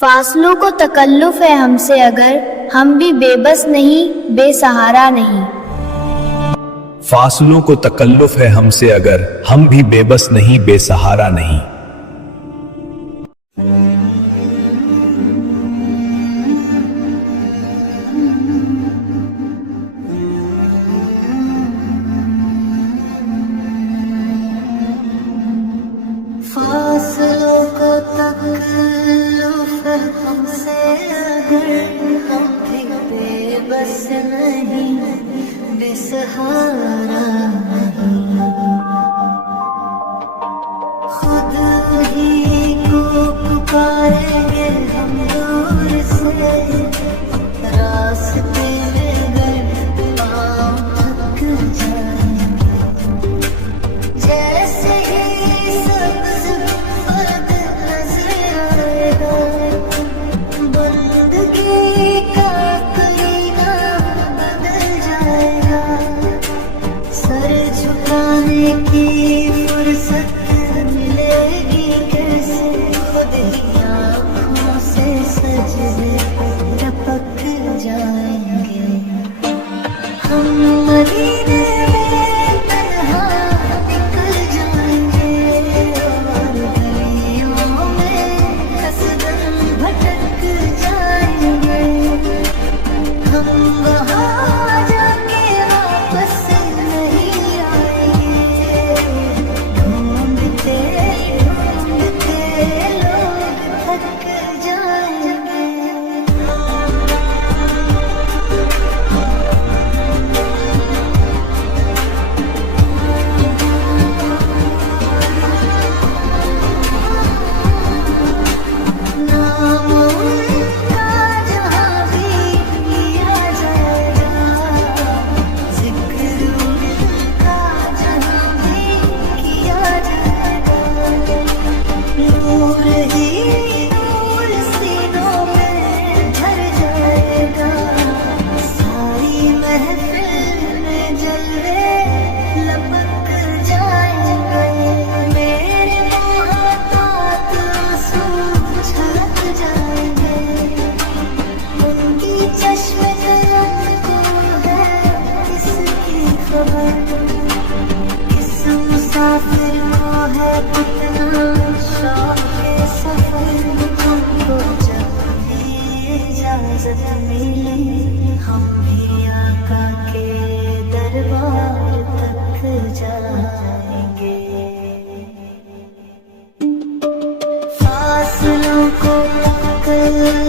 फासलों को तकल्लुफ है हमसे अगर, हम भी बेबस नहीं बेसहारा नहीं। फासलों को तकल्लुफ है हमसे अगर, हम भी बेबस नहीं बेसहारा नहीं। फासलों को तकल्लुफ है हमसे अगर, हम भी बेबस नहीं बेसहारा नहीं। खुद ही को पुकारेंगे हम दूर से, रास्ते में अगर पाँव थक जाएंगे। जैसे ही सब्ज़ फर्द नज़र आएगा, बंदगी का करीना बदल जाएगा। सर झुकाने की फुर्सत मिलेगी कैसे, खुद ही आँखों से सजदे टपक जाएंगे। हम मदीने में तन्हा निकल जाएंगे, और गलियों में कसदम भटक जाएंगे। हम वहाँ जाके वापस नहीं आएंगे, ढूंढते ढूंढते लोग थक जाएंगे। नाम उनका जहाँ भी किया जाएगा, जिक्र उनका जहाँ भी किया जाएगा। नूर ही नूर सीनों में भर जाएगा, सारी महफिल में जलवे लपक जाएंगे। मेरे मोहब्बत आंसू छलक जाएंगे, उनकी चश्मे कलम को है किसकी खबर। किस मुसाफिर को है कितना शौक़ सफर, हमको जब भी इजाज़त मिले, हम भी आका के दरबार तक जाएंगे। फासलों को तकल्लुफ